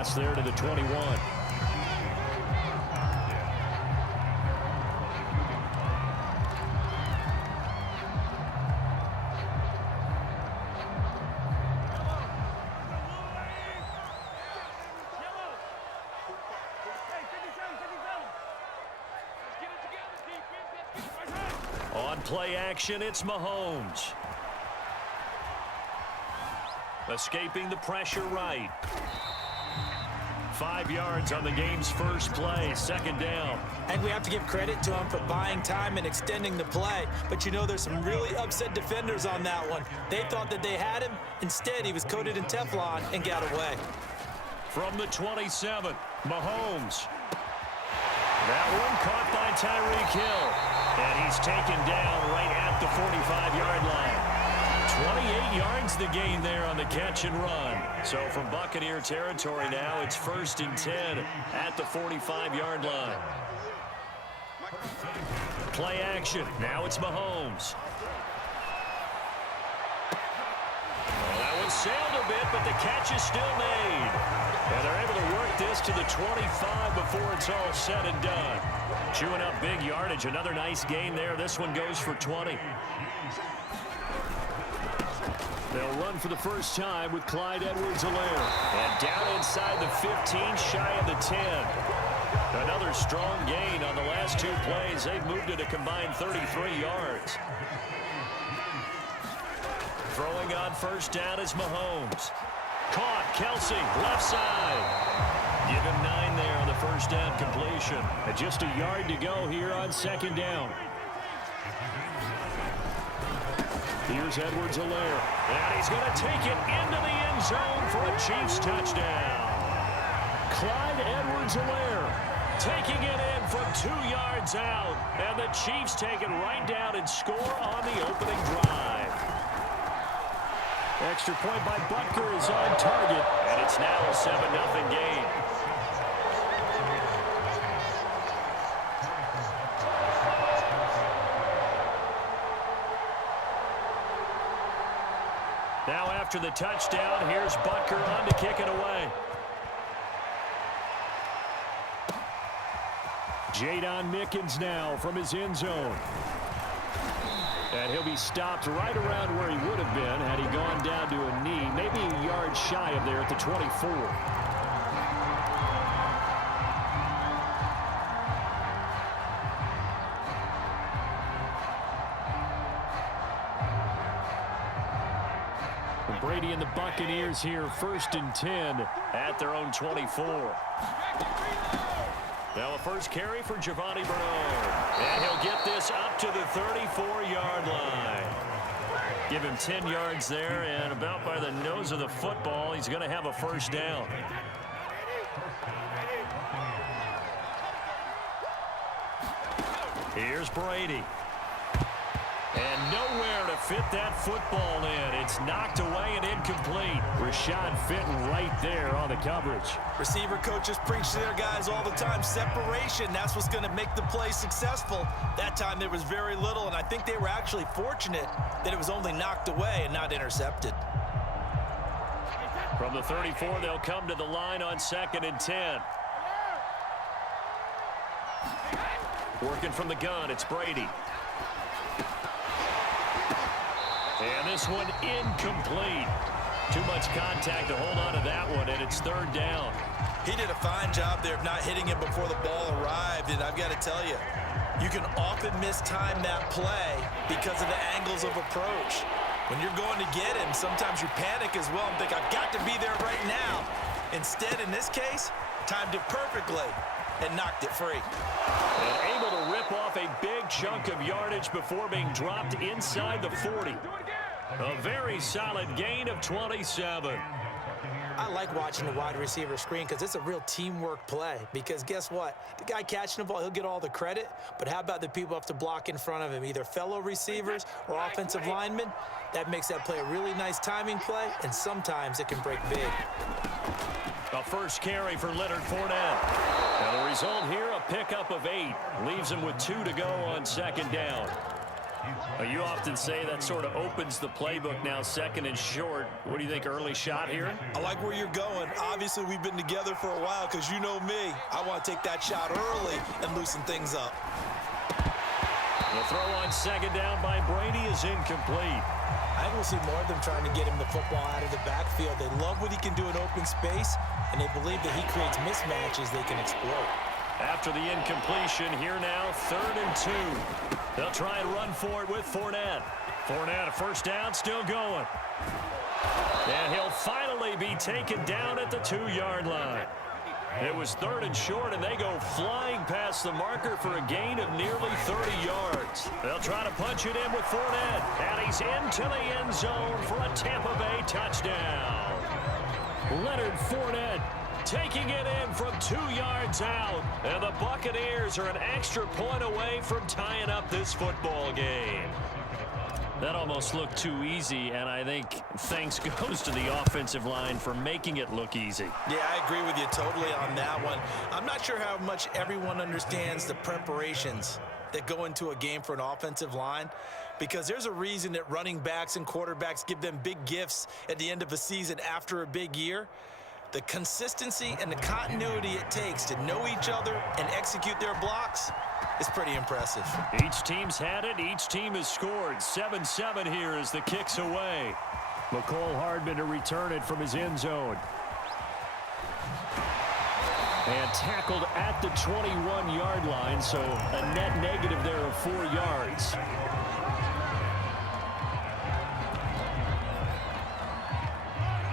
pass there to the 21. On play action, it's Mahomes. Escaping the pressure right. 5 yards on the game's first play, second down. And we have to give credit to him for buying time and extending the play. But you know, there's some really upset defenders on that one. They thought that they had him. Instead, he was coated in Teflon and got away. From the 27, Mahomes. That one caught by Tyreek Hill. And he's taken down right at the 45-yard line. 28 yards the gain there on the catch and run. So from Buccaneer territory now, it's 1st and 10 at the 45-yard line. Play action. Now it's Mahomes. Well, that one sailed a bit, but the catch is still made. And they're able to work this to the 25 before it's all said and done. Chewing up big yardage. Another nice gain there. This one goes for 20. They'll run for the first time with Clyde Edwards-Helaire. And down inside the 15, shy of the 10. Another strong gain on the last 2 plays. They've moved it a combined 33 yards. Throwing on first down is Mahomes. Caught, Kelsey, left side. Give him 9 there on the first down completion. And just a yard to go here on second down. Here's Edwards-Helaire. And he's going to take it into the end zone for a Chiefs touchdown. Clyde Edwards-Helaire taking it in from 2 yards out. And the Chiefs take it right down and score on the opening drive. Extra point by Butker is on target. And it's now a 7-0 game. Now after the touchdown, here's Butker on to kick it away. Jadon Mickens now from his end zone. And he'll be stopped right around where he would have been had he gone down to a knee, maybe a yard shy of there at the 24. Brady and the Buccaneers here, 1st and 10 at their own 24. Now a first carry for Giovanni Bernard. And he'll get this up to the 34-yard line. Give him 10 yards there, and about by the nose of the football, he's going to have a first down. Here's Brady. And nowhere to fit that football in. It's knocked away and incomplete. Rashad Fenton right there on the coverage. Receiver coaches preach to their guys all the time. Separation, that's what's going to make the play successful. That time there was very little, and I think they were actually fortunate that it was only knocked away and not intercepted. From the 34, they'll come to the line on 2nd and 10. Working from the gun, it's Brady. And this one incomplete. Too much contact to hold on to that one, and it's 3rd down. He did a fine job there of not hitting him before the ball arrived, and I've got to tell you, you can often mistime that play because of the angles of approach. When you're going to get him, sometimes you panic as well and think, I've got to be there right now. Instead, in this case, timed it perfectly and knocked it free. And able to rip off a big chunk of yardage before being dropped inside the 40. A very solid gain of 27. I like watching the wide receiver screen because it's a real teamwork play. Because guess what? The guy catching the ball, he'll get all the credit. But how about the people who have to block in front of him, either fellow receivers or offensive linemen? That makes that play a really nice timing play, and sometimes it can break big. A first carry for Leonard Fournette. Now the result here, a pickup of 8. Leaves him with 2 to go on 2nd down. Well, you often say that sort of opens the playbook now, second and short. What do you think, early shot here? I like where you're going. Obviously, we've been together for a while because you know me. I want to take that shot early and loosen things up. The throw on second down by Brady is incomplete. I think we'll see more of them trying to get him the football out of the backfield. They love what he can do in open space, and they believe that he creates mismatches they can exploit. After the incompletion, here now, 3rd and 2. They'll try and run for it with Fournette. Fournette, a first down, still going. And he'll finally be taken down at the 2-yard line. It was 3rd and short, and they go flying past the marker for a gain of nearly 30 yards. They'll try to punch it in with Fournette, and he's into the end zone for a Tampa Bay touchdown. Leonard Fournette taking it in from 2 yards out, and the Buccaneers are an extra point away from tying up this football game. That almost looked too easy, and I think thanks goes to the offensive line for making it look easy. Yeah, I agree with you totally on that one. I'm not sure how much everyone understands the preparations that go into a game for an offensive line, because there's a reason that running backs and quarterbacks give them big gifts at the end of a season after a big year. The consistency and the continuity it takes to know each other and execute their blocks is pretty impressive. Each team's had it. Each team has scored. 7-7 here as the kick's away. McCole Hardman to return it from his end zone. And tackled at the 21-yard line, so a net negative there of 4 yards.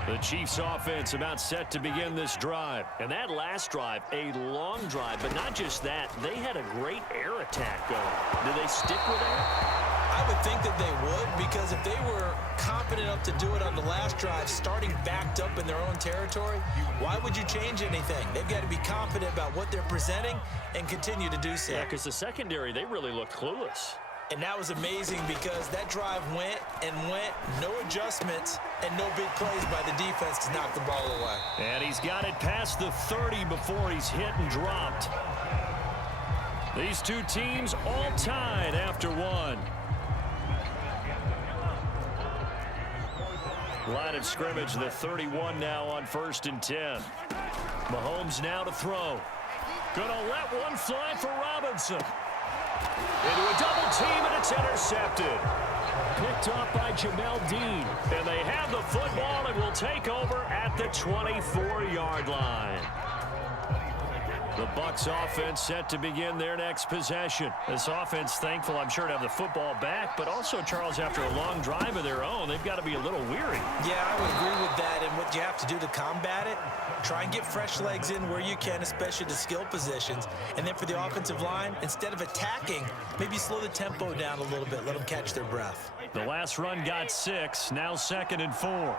The Chiefs offense about set to begin this drive. And that last drive, a long drive, but not just that. They had a great air attack going. Do they stick with that? I would think that they would, because if they were confident enough to do it on the last drive, starting backed up in their own territory, why would you change anything? They've got to be confident about what they're presenting and continue to do so. Yeah, because the secondary, they really looked clueless. And that was amazing because that drive went and went, no adjustments, and no big plays by the defense to knock the ball away. And he's got it past the 30 before he's hit and dropped. These two teams all tied after one. Line of scrimmage, the 31 now on 1st and 10. Mahomes now to throw. Gonna let one fly for Robinson. Into a double team, and it's intercepted. Picked off by Jamel Dean. And they have the football and will take over at the 24-yard line. The Bucs offense set to begin their next possession. This offense thankful, I'm sure, to have the football back, but also, Charles, after a long drive of their own, they've got to be a little weary. Yeah, I would agree with that, and what you have to do to combat it, try and get fresh legs in where you can, especially the skill positions. And then for the offensive line, instead of attacking, maybe slow the tempo down a little bit, let them catch their breath. The last run got 6, now 2nd and 4.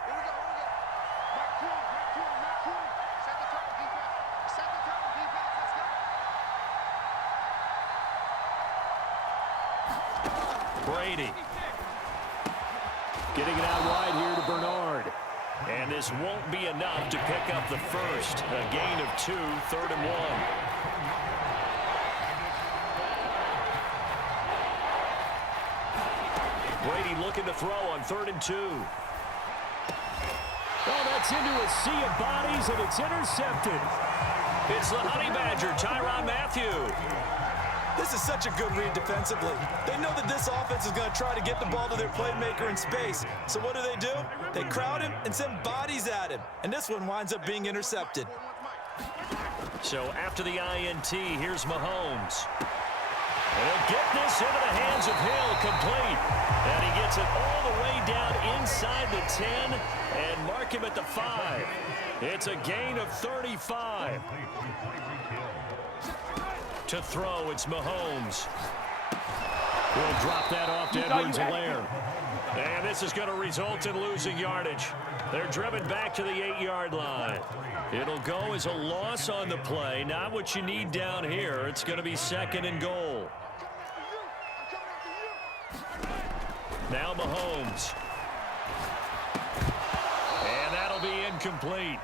Brady. Getting it out wide here to Bernard. And this won't be enough to pick up the first. A gain of 2, 3rd and 1. Brady looking to throw on 3rd and 2. Oh, that's into a sea of bodies, and it's intercepted. It's the Honey Badger, Tyrann Mathieu. This is such a good read defensively. They know that this offense is going to try to get the ball to their playmaker in space. So what do? They crowd him and send bodies at him. And this one winds up being intercepted. So after the INT, here's Mahomes. And he'll get this into the hands of Hill, complete. And he gets it all the way down inside the 10 and mark him at the 5. It's a gain of 35. To throw, it's Mahomes. We'll drop that off to Edwards-Helaire. And this is going to result in losing yardage. They're driven back to the 8-yard line. It'll go as a loss on the play. Not what you need down here. It's going to be 2nd and goal. Now Mahomes. And that'll be incomplete.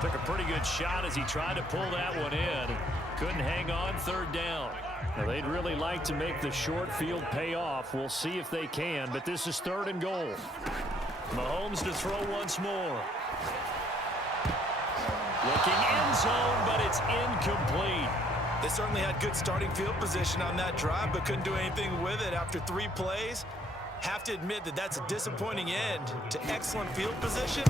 Took a pretty good shot as he tried to pull that one in. Couldn't hang on, 3rd down. Now, they'd really like to make the short field pay off. We'll see if they can, but this is 3rd and goal. Mahomes to throw once more. Looking end zone, but it's incomplete. They certainly had good starting field position on that drive, but couldn't do anything with it after 3 plays. Have to admit that that's a disappointing end to excellent field position.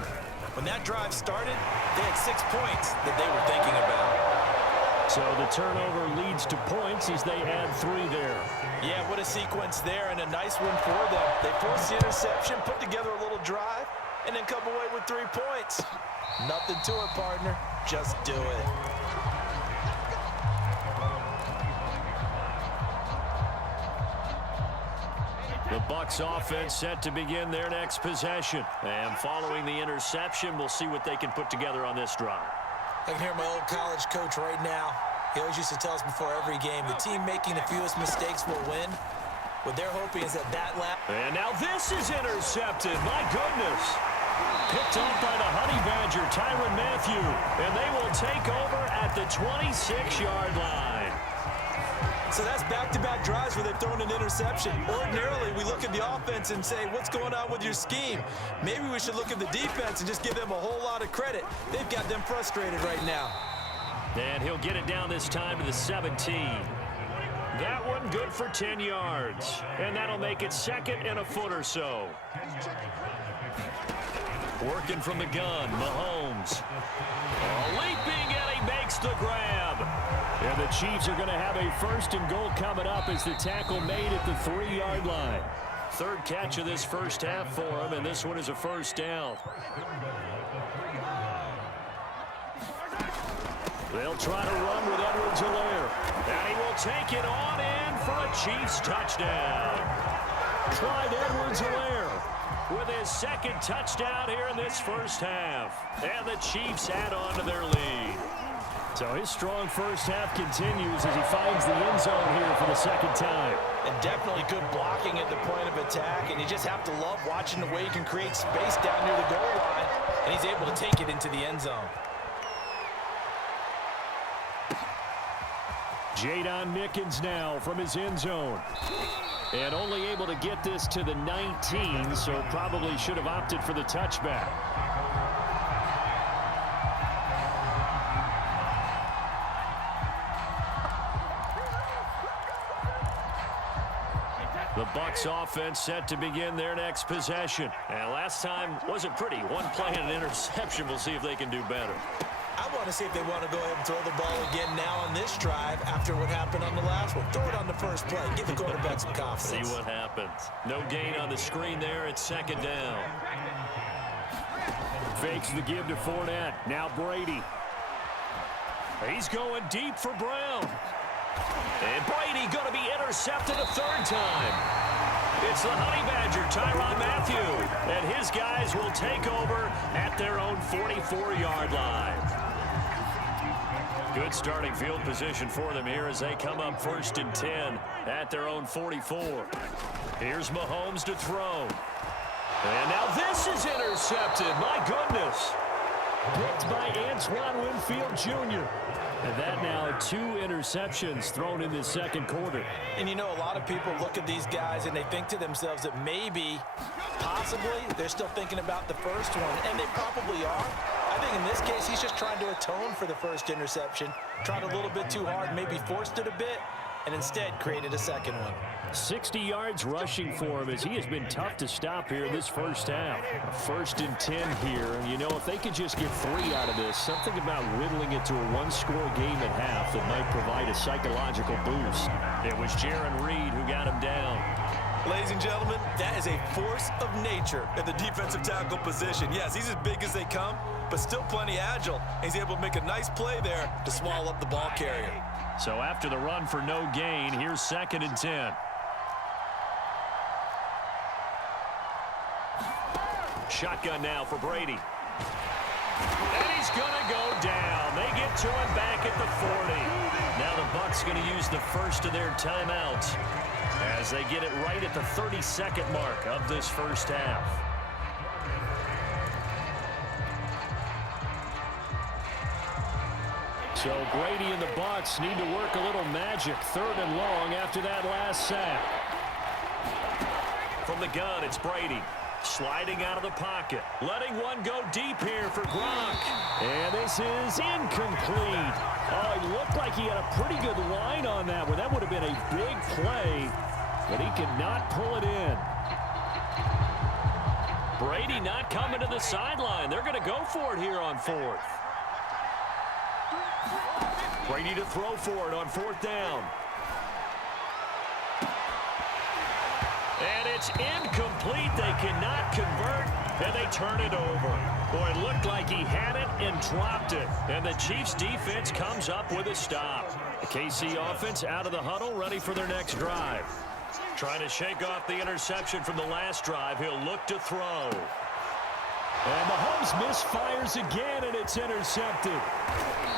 When that drive started, they had 6 points that they were thinking about. So the turnover leads to points as they add 3 there. Yeah, what a sequence there, and a nice one for them. They forced the interception, put together a little drive, and then come away with 3 points. Nothing to it, partner. Just do it. The Bucs offense set to begin their next possession. And following the interception, we'll see what they can put together on this drive. I can hear my old college coach right now. He always used to tell us before every game, the team making the fewest mistakes will win. What they're hoping is that lap. And now this is intercepted. My goodness. Picked off by the Honey Badger, Tyrann Mathieu. And they will take over at the 26-yard line. So that's back-to-back drives where they've thrown an interception. Ordinarily, we look at the offense and say, what's going on with your scheme? Maybe we should look at the defense and just give them a whole lot of credit. They've got them frustrated right now. And he'll get it down this time to the 17. That one good for 10 yards. And that'll make it 2nd and a foot or so. Working from the gun, Mahomes. Leaping, and he makes the grab. And the Chiefs are going to have a 1st and goal coming up as the tackle made at the 3-yard line. 3rd catch of this first half for him, and this one is a 1st down. They'll try to run with Edwards-Helaire. And he will take it on in for a Chiefs touchdown. Clyde Edwards-Helaire with his 2nd touchdown here in this first half. And the Chiefs add on to their lead. So his strong first half continues as he finds the end zone here for the 2nd time. And definitely good blocking at the point of attack, and you just have to love watching the way he can create space down near the goal line, and he's able to take it into the end zone. Jadon Mickens now from his end zone. And only able to get this to the 19, so probably should have opted for the touchback. The Bucs offense set to begin their next possession. And last time wasn't pretty. One play and an interception. We'll see if they can do better. I want to see if they want to go ahead and throw the ball again now on this drive after what happened on the last one. Throw it on the first play. Give the quarterback some confidence. See what happens. No gain on the screen there. It's 2nd down. Fakes the give to Fournette. Now Brady. He's going deep for Brown. And Brady going to be intercepted a 3rd time. It's the Honey Badger, Tyrann Mathieu. And his guys will take over at their own 44-yard line. Good starting field position for them here as they come up 1st and 10 at their own 44. Here's Mahomes to throw. And now this is intercepted. My goodness. Picked by Antoine Winfield Jr. And that now 2 interceptions thrown in the 2nd quarter. And you know, a lot of people look at these guys and they think to themselves that maybe, possibly, they're still thinking about the first one. And they probably are. I think in this case, he's just trying to atone for the first interception. Tried a little bit too hard, maybe forced it a bit, and instead created a 2nd one. 60 yards rushing for him as he has been tough to stop here in this first half. 1st and 10 here. And you know, if they could just get 3 out of this, something about whittling it to a 1-score game at half that might provide a psychological boost. It was Jaron Reed who got him down. Ladies and gentlemen, that is a force of nature at the defensive tackle position. Yes, he's as big as they come, but still plenty agile. He's able to make a nice play there to swallow up the ball carrier. So after the run for no gain, here's 2nd and 10. Shotgun now for Brady. And he's going to go down. They get to him back at the 40. Now the Bucs going to use the first of their timeouts as they get it right at the 32nd mark of this first half. So Brady and the Bucs need to work a little magic. 3rd and long after that last sack. From the gun, it's Brady. Sliding out of the pocket. Letting one go deep here for Gronk. And this is incomplete. Oh, it looked like he had a pretty good line on that one. That would have been a big play, but he could not pull it in. Brady not coming to the sideline. They're going to go for it here on 4th. Brady to throw for it on 4th down. And it's incomplete. They cannot convert, and they turn it over. Boy, it looked like he had it and dropped it. And the Chiefs defense comes up with a stop. The KC offense out of the huddle, ready for their next drive. Trying to shake off the interception from the last drive. He'll look to throw. And Mahomes misfires again, and it's intercepted.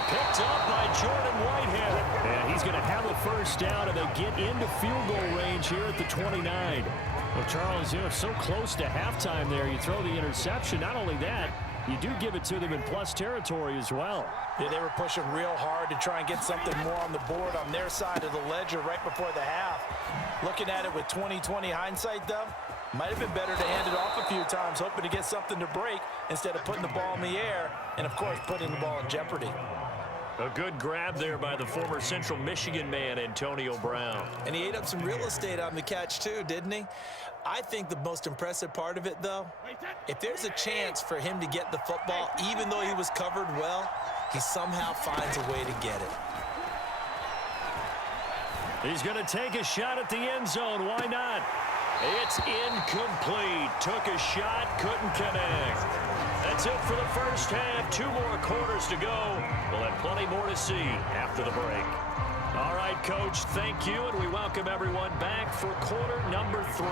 Picked up by Jordan Whitehead. And he's going to have a first down, and they get into field goal range here at the 29. Well, Charles, you know, so close to halftime there. You throw the interception. Not only that, you do give it to them in plus territory as well. Yeah, they were pushing real hard to try and get something more on the board on their side of the ledger right before the half. Looking at it with 20/20 hindsight, though, might have been better to hand it off a few times, hoping to get something to break instead of putting the ball in the air and, of course, putting the ball in jeopardy. A good grab there by the former Central Michigan man, Antonio Brown. And he ate up some real estate on the catch, too, didn't he? I think the most impressive part of it, though, if there's a chance for him to get the football, even though he was covered well, he somehow finds a way to get it. He's going to take a shot at the end zone. Why not? It's incomplete. Took a shot, couldn't connect. That's it for the first half. 2 more quarters to go. We'll have plenty more to see after the break. All right, Coach, thank you, and we welcome everyone back for quarter number 3.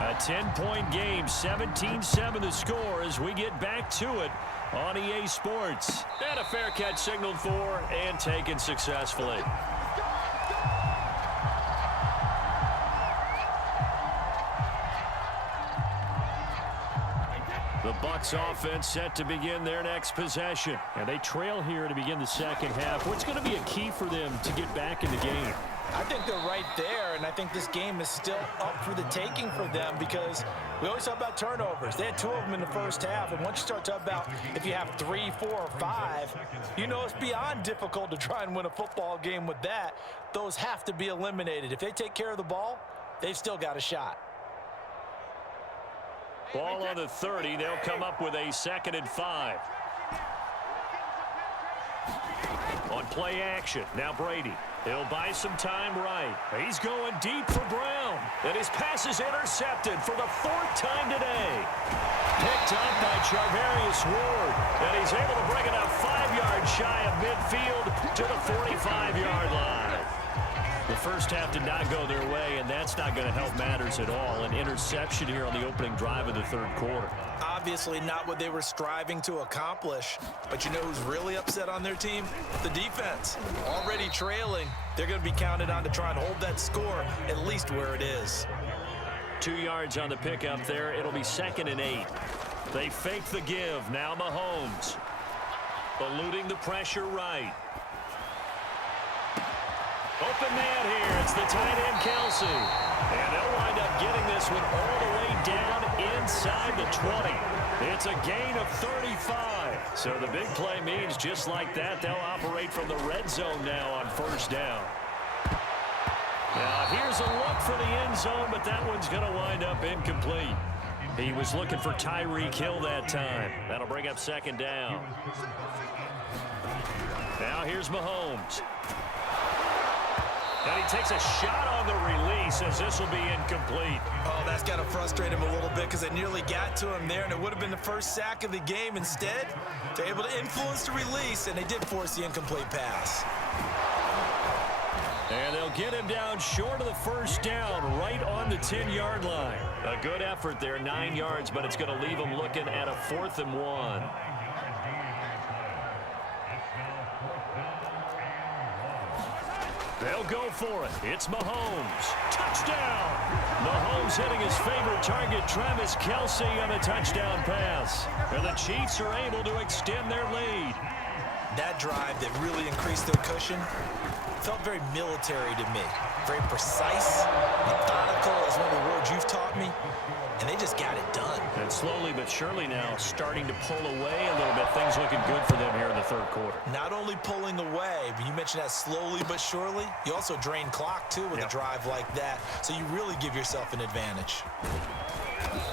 A 10-point game, 17-7 the score as we get back to it on EA Sports. And a fair catch signaled for and taken successfully. The Bucs offense set to begin their next possession. And they trail here to begin the second half. What's going to be a key for them to get back in the game? I think they're right there, and I think this game is still up for the taking for them because we always talk about turnovers. They had 2 of them in the first half, and once you start talking about if you have 3, 4, or 5, you know it's beyond difficult to try and win a football game with that. Those have to be eliminated. If they take care of the ball, they've still got a shot. Ball on the 30. They'll come up with a 2nd and 5. On play action. Now Brady. He'll buy some time right. He's going deep for Brown. And his pass is intercepted for the 4th time today. Picked up by Charvarius Ward. And he's able to bring it up 5 yards shy of midfield to the 45-yard line. The first half did not go their way, and that's not going to help matters at all. An interception here on the opening drive of the 3rd quarter. Obviously not what they were striving to accomplish. But you know who's really upset on their team? The defense. Already trailing. They're going to be counted on to try and hold that score at least where it is. 2 yards on the pickup there. It'll be 2nd and 8. They fake the give. Now Mahomes. Eluding the pressure right. Open man here. It's the tight end, Kelsey. And they'll wind up getting this one all the way down inside the 20. It's a gain of 35. So the big play means just like that, they'll operate from the red zone now on 1st down. Now here's a look for the end zone, but that one's going to wind up incomplete. He was looking for Tyreek Hill that time. That'll bring up 2nd down. Now here's Mahomes. And he takes a shot on the release as this will be incomplete. Oh, that's got to frustrate him a little bit because they nearly got to him there, and it would have been the first sack of the game. Instead, they're able to influence the release, and they did force the incomplete pass. And they'll get him down short of the 1st down, right on the 10-yard line. A good effort there, 9 yards, but it's going to leave him looking at a 4th and 1. They'll go for it. It's Mahomes. Touchdown! Mahomes hitting his favorite target, Travis Kelce, on a touchdown pass. And the Chiefs are able to extend their lead. That drive that really increased their cushion felt very military to me. Very precise, methodical is one of the words you've taught me. And they just got it done. And slowly but surely now starting to pull away a little bit. Things looking good for them here in the third quarter. Not only pulling away, but you mentioned that slowly but surely. You also drain clock, too, with a drive like that. So you really give yourself an advantage.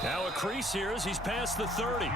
Now a crease here as he's past the 30.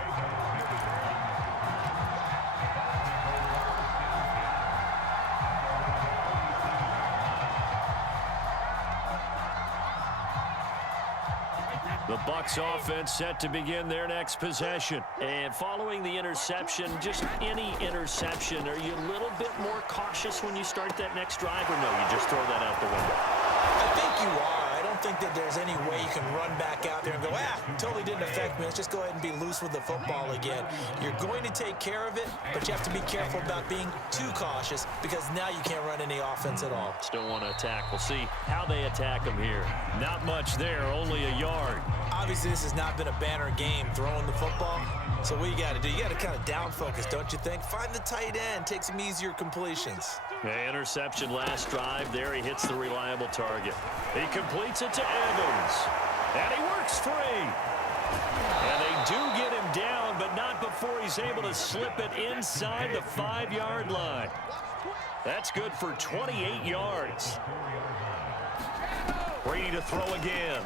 The Bucs offense set to begin their next possession. And following the interception, just any interception, are you a little bit more cautious when you start that next drive, or no, you just throw that out the window? I think you are. I don't think that there's any way you can run back out there and go, totally didn't affect me. Let's just go ahead and be loose with the football again. You're going to take care of it, but you have to be careful about being too cautious because now you can't run any offense at all. Still want to attack. We'll see how they attack him here. Not much there, only a yard. Obviously, this has not been a banner game throwing the football. So what you got to do, you got to kind of down focus, don't you think? Find the tight end, take some easier completions. The interception last drive. There he hits the reliable target. He completes it to Evans. And he works free. And they do get him down, but not before he's able to slip it inside the 5-yard line. That's good for 28 yards. Brady to throw again.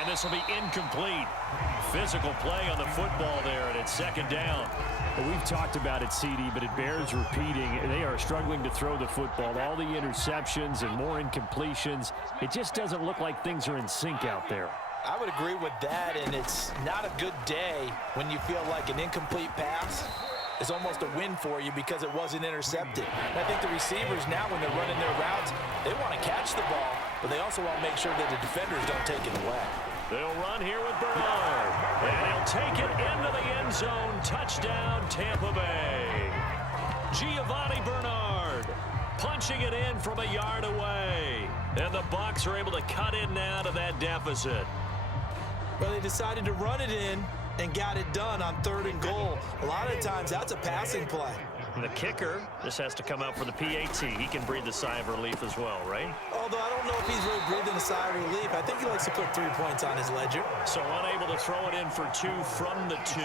And this will be incomplete. Physical play on the football there, and it's second down. Well, we've talked about it, CD, but it bears repeating. They are struggling to throw the football. All the interceptions and more incompletions. It just doesn't look like things are in sync out there. I would agree with that, and it's not a good day when you feel like an incomplete pass is almost a win for you because it wasn't intercepted. And I think the receivers now, when they're running their routes, they want to catch the ball, but they also want to make sure that the defenders don't take it away. They'll run here with Bernard, and he'll take it into the end zone. Touchdown, Tampa Bay. Giovanni Bernard punching it in from a yard away. And the Bucs are able to cut in now to that deficit. Well, they decided to run it in and got it done on 3rd and goal. A lot of times, that's a passing play. The kicker just has to come out for the PAT. He can breathe a sigh of relief as well, right? Although I don't know if he's really breathing a sigh of relief. I think he likes to put 3 points on his ledger. So unable to throw it in for 2 from the 2.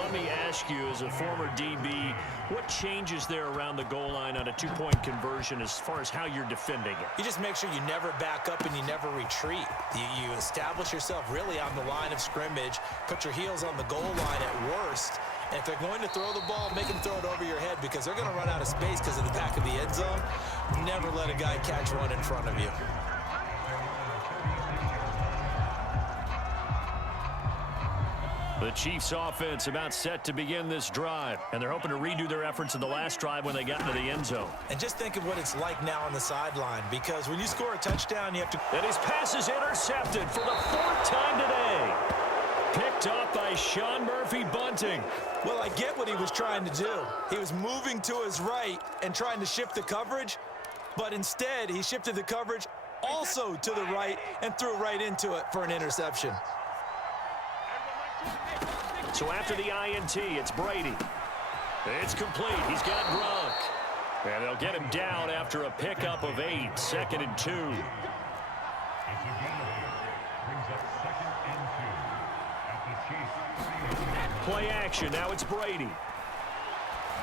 Let me ask you, as a former DB, what changes there around the goal line on a 2-point conversion as far as how you're defending it? You just make sure you never back up and you never retreat. You establish yourself really on the line of scrimmage, put your heels on the goal line at worst. And if they're going to throw the ball, make them throw it over your head because they're going to run out of space because of the back of the end zone. Never let a guy catch one in front of you. The Chiefs offense about set to begin this drive, and they're hoping to redo their efforts in the last drive when they got into the end zone. And just think of what it's like now on the sideline, because when you score a touchdown, you have to... And his pass is intercepted for the 4th time today. Picked up by Sean Murphy Bunting. Well, I get what he was trying to do. He was moving to his right and trying to shift the coverage, but instead he shifted the coverage also to the right and threw right into it for an interception. So after the INT, it's Brady. It's complete. He's got Gronk. And they'll get him down after a pickup of 8. 2nd and 2. Play action. Now it's Brady.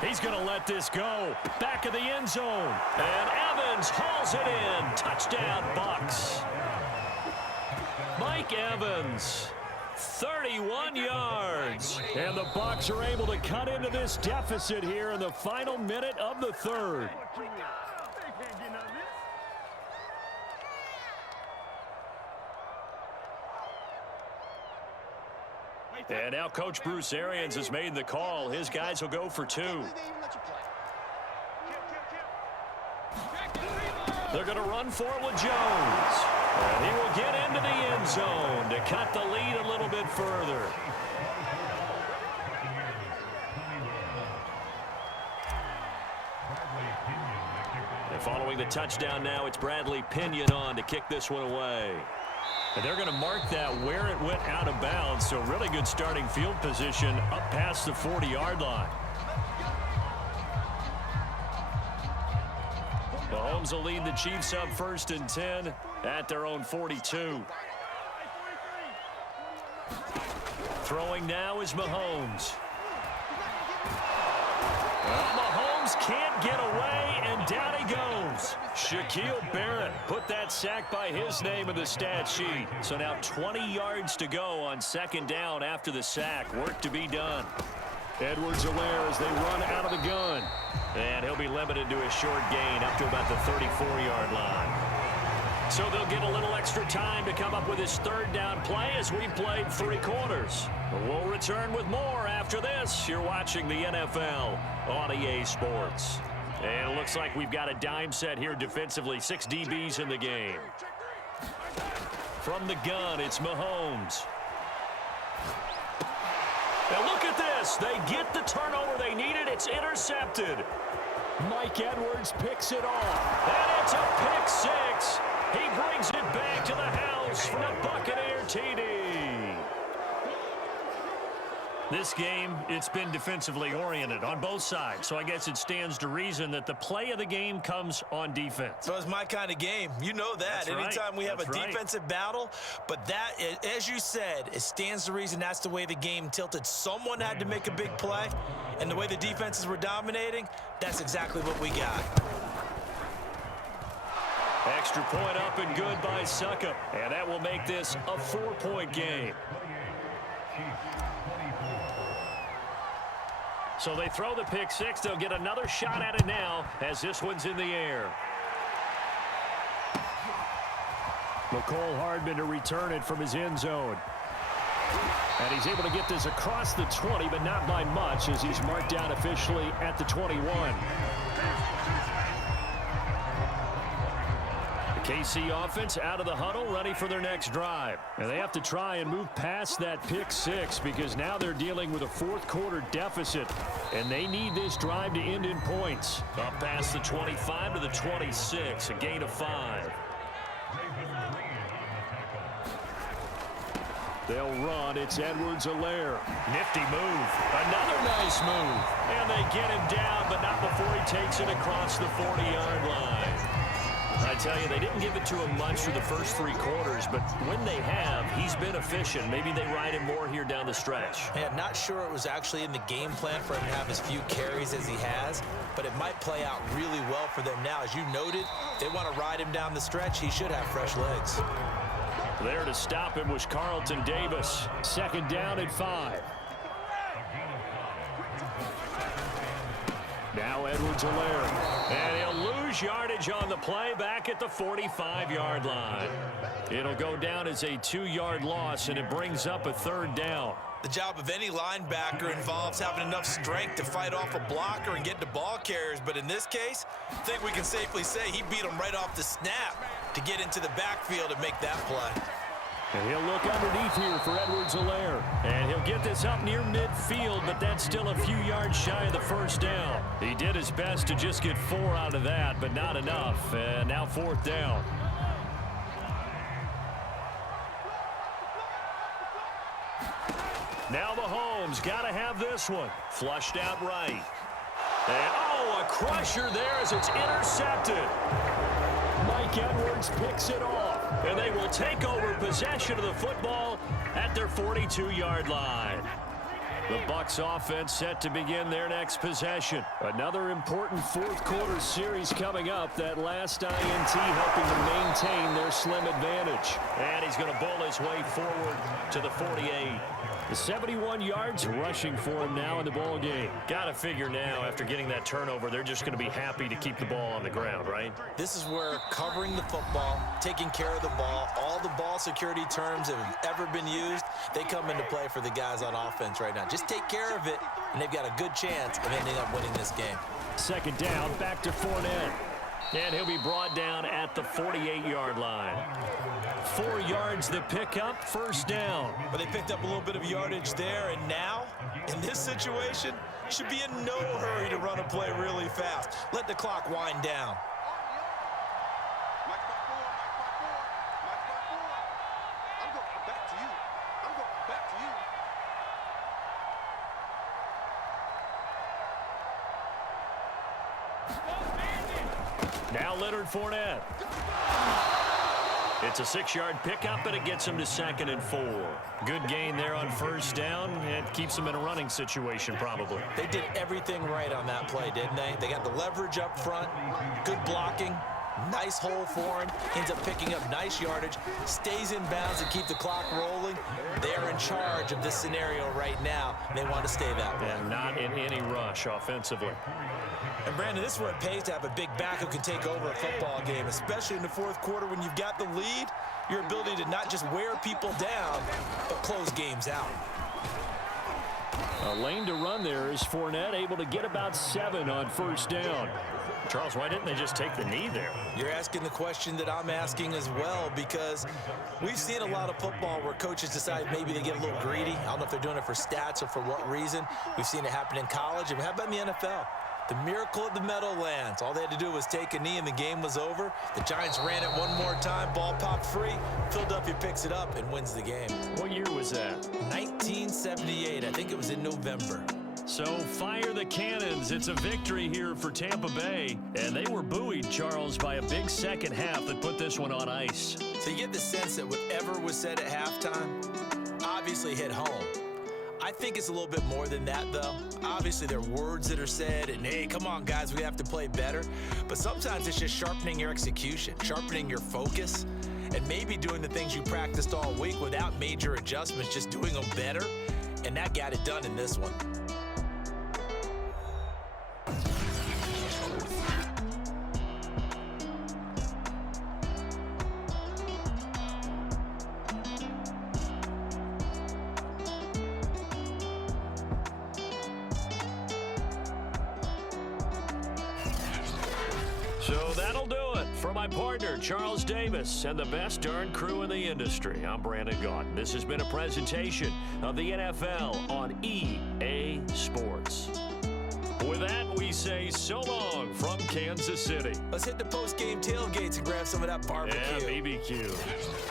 He's going to let this go. Back of the end zone. And Evans hauls it in. Touchdown, Bucs. Mike Evans. 31 yards. And the Bucs are able to cut into this deficit here in the final minute of the 3rd. And now Coach Bruce Arians has made the call. His guys will go for 2. They're going to run for it with Jones. And he will get into the end zone to cut the lead a little bit further. And following the touchdown now, it's Bradley Pinion on to kick this one away. And they're going to mark that where it went out of bounds. So really good starting field position up past the 40-yard line. Mahomes will lead the Chiefs up 1st and 10 at their own 42. Throwing now is Mahomes. Well, Mahomes can't get away, and down he goes. Shaquille Barrett put that sack by his name in the stat sheet. So now 20 yards to go on 2nd down after the sack. Work to be done. Edwards-Helaire as they run out of the gun. And he'll be limited to a short gain up to about the 34-yard line. So they'll get a little extra time to come up with his 3rd down play as we played 3 quarters. We'll return with more after this. You're watching the NFL on EA Sports. And it looks like we've got a dime set here defensively. 6 DBs in the game. From the gun, it's Mahomes. Now look at this. They get the turnover they needed. It's intercepted. Mike Edwards picks it off. And it's a pick 6. He brings it back to the house from the Buccaneer TD. This game, it's been defensively oriented on both sides. So I guess it stands to reason that the play of the game comes on defense. So it's my kind of game. You know that. That's Anytime right. we have That's a right. defensive battle. But that, as you said, it stands to reason that's the way the game tilted. Someone had to make a big play. And the way the defenses were dominating, that's exactly what we got. Extra point up and good by Succop. And that will make this a 4-point game. So they throw the pick 6. They'll get another shot at it now as this one's in the air. McCole Hardman to return it from his end zone. And he's able to get this across the 20, but not by much as he's marked down officially at the 21. The KC offense out of the huddle, ready for their next drive. And they have to try and move past that pick 6 because now they're dealing with a 4th quarter deficit, and they need this drive to end in points. Up past the 25 to the 26, a gain of 5. They'll run. It's Edwards-Helaire. Nifty move. Another nice move. And they get him down, but not before he takes it across the 40-yard line. I tell you, they didn't give it to him much for the first 3 quarters, but when they have, he's been efficient. Maybe they ride him more here down the stretch. Yeah, not sure it was actually in the game plan for him to have as few carries as he has, but it might play out really well for them now. As you noted, they want to ride him down the stretch. He should have fresh legs. There to stop him was Carlton Davis. 2nd down and 5. Now Edwards-Helaire. And he'll lose yardage on the play back at the 45-yard line. It'll go down as a 2-yard loss, and it brings up a 3rd down. The job of any linebacker involves having enough strength to fight off a blocker and get to ball carriers. But in this case, I think we can safely say he beat him right off the snap to get into the backfield and make that play. And he'll look underneath here for Edwards-Helaire. And he'll get this up near midfield, but that's still a few yards shy of the 1st down. He did his best to just get 4 out of that, but not enough. And now 4th down. Now Mahomes got to have this one. Flushed out right. And, oh, a crusher there as it's intercepted. Mike Edwards picks it off. And they will take over possession of the football at their 42-yard line. The Bucs offense set to begin their next possession. Another important 4th quarter series coming up. That last INT helping to maintain their slim advantage. And he's going to bowl his way forward to the 48. The 71 yards rushing for him now in the ball game. Got to figure now, after getting that turnover, they're just going to be happy to keep the ball on the ground, right? This is where covering the football, taking care of the ball, all the ball security terms that have ever been used, they come into play for the guys on offense right now. Just take care of it, and they've got a good chance of ending up winning this game. 2nd down, back to Fournette. And he'll be brought down at the 48-yard line. 4 yards the pickup, 1st down. But they picked up a little bit of yardage there, and now, in this situation, should be in no hurry to run a play really fast. Let the clock wind down. Now Leonard Fournette. It's a 6-yard pickup, and it gets him to 2nd and 4. Good gain there on 1st down. It keeps him in a running situation, probably. They did everything right on that play, didn't they? They got the leverage up front, good blocking, nice hole for him, ends up picking up nice yardage, stays in bounds and keep the clock rolling. They are in charge of this scenario right now, and they want to stay that way. And not in any rush offensively. And, Brandon, this is where it pays to have a big back who can take over a football game, especially in the 4th quarter when you've got the lead, your ability to not just wear people down, but close games out. A lane to run there is Fournette, able to get about 7 on 1st down. Charles, why didn't they just take the knee there? You're asking the question that I'm asking as well, because we've seen a lot of football where coaches decide maybe they get a little greedy. I don't know if they're doing it for stats or for what reason. We've seen it happen in college. And how about in the NFL? The miracle of the Meadowlands. All they had to do was take a knee and the game was over. The Giants ran it one more time. Ball popped free. Philadelphia picks it up and wins the game. What year was that? 1978. I think it was in November. So fire the cannons. It's a victory here for Tampa Bay. And they were buoyed, Charles, by a big second half that put this one on ice. So you get the sense that whatever was said at halftime obviously hit home. I think it's a little bit more than that, though. Obviously, there are words that are said, and, hey, come on, guys, we have to play better. But sometimes it's just sharpening your execution, sharpening your focus, and maybe doing the things you practiced all week without major adjustments, just doing them better. And that got it done in this one. So that'll do it for my partner, Charles Davis, and the best darn crew in the industry. I'm Brandon Gaudin. This has been a presentation of the NFL on EA Sports. With that, we say so long from Kansas City. Let's hit the post-game tailgates and grab some of that barbecue. Yeah, BBQ.